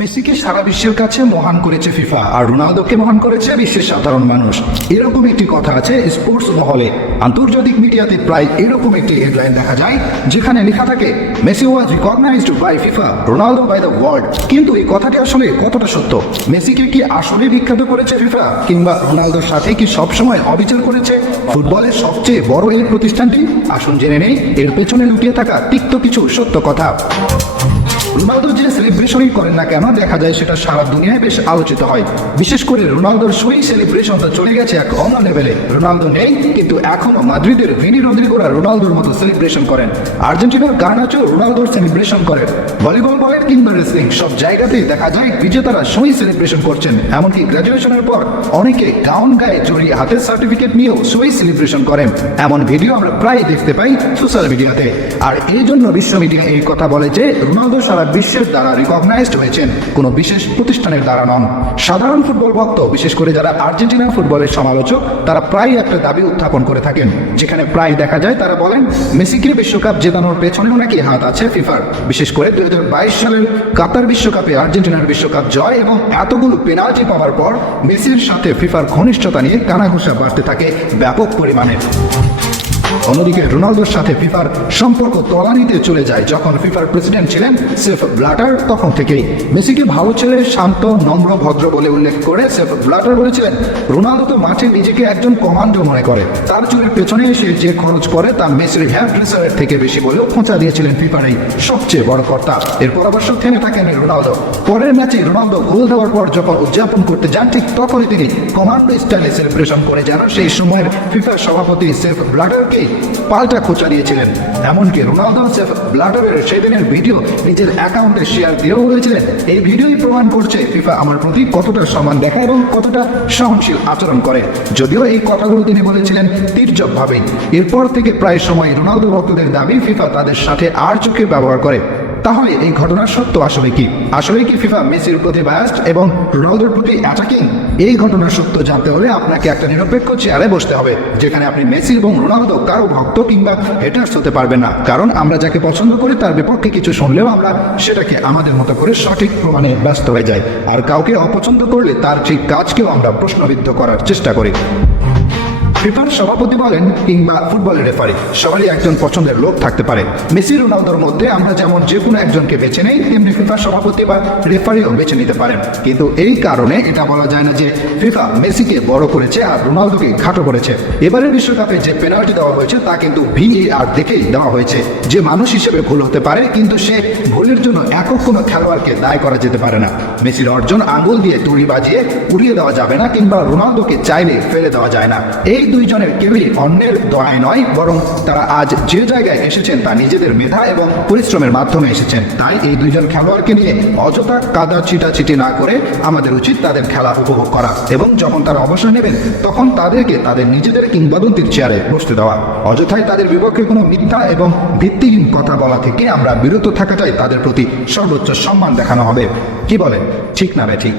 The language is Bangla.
মেসিকে সারা বিশ্বের কাছে মহান করেছে ফিফা, আর রোনালদোকে মহান করেছে বিশ্বের সাধারণ মানুষ। এরকম একটি কথা আছে স্পোর্টস মহলে। আন্তর্জাতিক মিডিয়াতে প্রায় এরকম একটি হেডলাইন দেখা যায়, যেখানে লেখা থাকে, Messi was recognised by FIFA Ronaldo by the world কিন্তু এই কথাটি আসলে কতটা সত্য? মেসিকে কি আসলে বিখ্যাত করেছে ফিফা, কিংবা রোনালদোর সাথে কি সবসময় অবিচার করেছে? ফুটবলের সবচেয়ে বড় এই প্রতিষ্ঠানটি? আসুন জেনে নেই, এর পেছনে লুকিয়ে থাকা তিক্ত কিছু সত্য কথা। রোনালদো যে সেলিব্রেশনই করেন না কেন, দেখা যায় সেটা সারা দুনিয়ায় বেশ আলোচিত হয়। বিশেষ করে রোনালদোর সই সেলিব্রেশনটা চলে গেছে এক অন্য লেভেলে রোনালদো নেই, কিন্তু এখনও মাদ্রিদের ভিনি রদ্রিগোরা রোনালদোর মতো সেলিব্রেশন করেন। আর্জেন্টিনার গার্নাচো রোনালদোর সেলিব্রেশন করেন। ভলিবল বলেন কিংবা রেসলিং সব জায়গাতেই দেখা যায় বিজেতারা সই সেলিব্রেশন করছেন। এমনকি গ্রাজুয়েশনের পর অনেকে গাউন গায়ে জড়িয়ে হাতের সার্টিফিকেট নিয়েও সই সেলিব্রেশন করেন। এমন ভিডিও আমরা প্রায় দেখতে পাই সোশ্যাল মিডিয়াতে আর এই জন্য বিশ্ব মিডিয়া এই কথা বলে যে রোনালদো সারা বিশ্বের দ্বারা রিকগনাইজড হয়েছেন। কোনো বিশেষ প্রতিষ্ঠানের দ্বারা নন। সাধারণ ফুটবল ভক্ত, বিশেষ করে যারা আর্জেন্টিনা ফুটবলের সমালোচক, তারা প্রায় একটা দাবি উত্থাপন করে থাকেন। যেখানে প্রায় দেখা যায় তারা বলেন মেসিকে বিশ্বকাপ জেতানোর পেছনেও নাকি হাত আছে ফিফার? বিশেষ করে দুই হাজার বাইশ সালের কাতার বিশ্বকাপে আর্জেন্টিনার বিশ্বকাপ জয় এবং এতগুলো পেনাল্টি পাওয়ার পর, মেসির সাথে ফিফার ঘনিষ্ঠতা নিয়ে কানাঘুষা বাড়তে থাকে ব্যাপক পরিমাণে। অন্যদিকে রোনালদোর সাথে ফিফার সম্পর্ক তলানিতে চলে যায়। যখন ফিফার প্রেসিডেন্ট ছিলেন সেফ ব্লাটার, তখন থেকেই মেসিকে ভালো ছেলে, শান্ত, নম্র, ভদ্র বলে উল্লেখ করে সেফ ব্লাটার বলেছিলেন, রোনালদো তো মাঠে নিজেকে একজন কমান্ডো মনে করে। তার চুলের পেছনে এসে যে খরচ করে, তা মেসির হেয়ার ড্রেসারের থেকে বেশি বলেও খোঁচা দিয়েছিলেন ফিফার এই সবচেয়ে বড় কর্তা। এরপর অবশ্য থেমে থাকেন রোনালদো। পরের ম্যাচে রোনালদো গোল দেওয়ার পর যখন উদযাপন করতে যান, ঠিক তখনই তিনি কমান্ডো স্টাইলে সেলিব্রেশন করে যেন। সেই সময়ের ফিফার সভাপতি সেফ ব্লাটারকে পাল্টা খোঁচা দিয়েছিলেন। এমনকি রোনালদো সেফ ব্লাটারের সেদিনের ভিডিও নিজের অ্যাকাউন্টে শেয়ার দিয়েও বলেছিলেন, এই ভিডিওই প্রমাণ করছে ফিফা আমার প্রতি কতটা সম্মান দেখায় এবং কতটা সহনশীল আচরণ করে। যদিও এই কথাগুলো তিনি বলেছিলেন তীর্যকভাবেই এরপর থেকে প্রায় সময় রোনালদো ভক্তদের দাবি, ফিফা তাদের সাথে আর চোখে ব্যবহার করে। তাহলে এই ঘটনার সত্য আসলে কি? আসলে কি ফিফা মেসির প্রতি বায়াস্ট এবং রোনালদোর প্রতি অ্যাটাকিং এই ঘটনার সত্য জানতে হলে আপনাকে একটা নিরপেক্ষ চেয়ারে বসতে হবে, যেখানে আপনি মেসি এবং রোনালদো, কারও ভক্ত কিংবা হেটার্স হতে পারবেন না। কারণ আমরা যাকে পছন্দ করি, তার বিপক্ষে কিছু শুনলেও আমরা সেটাকে আমাদের মতো করে সঠিক প্রমাণে ব্যস্ত হয়ে যাই। আর কাউকে অপছন্দ করলে তার ঠিক কাজকেও আমরা প্রশ্নবিদ্ধ করার চেষ্টা করি। ফিফার সভাপতি বলেন, কিংবা ফুটবলের রেফারি, সবারই একজন পছন্দের লোক থাকতে পারে। মেসি রোনালদোর মধ্যে আমরা যেমন যে কোনো একজনকে বেছে নেই, তেমনি ফিফার সভাপতি বা রেফারিও বেছে নিতে পারেন। কিন্তু এই কারণে এটা বলা যায় না যে ফিফা মেসিকে বড় করেছে আর রোনালদোকে খাটো করেছে। এবারের বিশ্বকাপে যে পেনাল্টি দেওয়া হয়েছে, তা কিন্তু ভিএআর দেখেই দেওয়া হয়েছে। যে মানুষ হিসেবে ভুল হতে পারে, কিন্তু সে ভুলের জন্য একক কোনো খেলোয়াড়কে দায় করা যেতে পারে না। মেসির অর্জন আঙুল দিয়ে তুড়ি বাজিয়ে উড়িয়ে দেওয়া যাবে না, কিংবা রোনালদোকে চাইলে ফেলে দেওয়া যায় না। এই দুইজনের কেউই অন্যের দয়ায় নয়, বরং তারা আজ যে জায়গায় এসেছেন তা নিজেদের মেধা এবং পরিশ্রমের মাধ্যমে এসেছেন। তাই এই দুইজন খেলোয়াড়কে নিয়ে অযথা কাদা ছিটাছিটি না করে আমাদের উচিত তাদের খেলা উপভোগ করা এবং যখন তারা অবসর নেবেন, তখন তাদেরকে তাদের নিজেদের কিংবদন্তির চেয়ারে বসতে দেওয়া। অযথায় তাদের বিপক্ষে কোনো মিথ্যা এবং ভিত্তিহীন কথা বলা থেকে আমরা বিরত থাকাটাই তাদের প্রতি সর্বোচ্চ সম্মান দেখানো হবে। কি বলেন? ঠিক না বে ঠিক?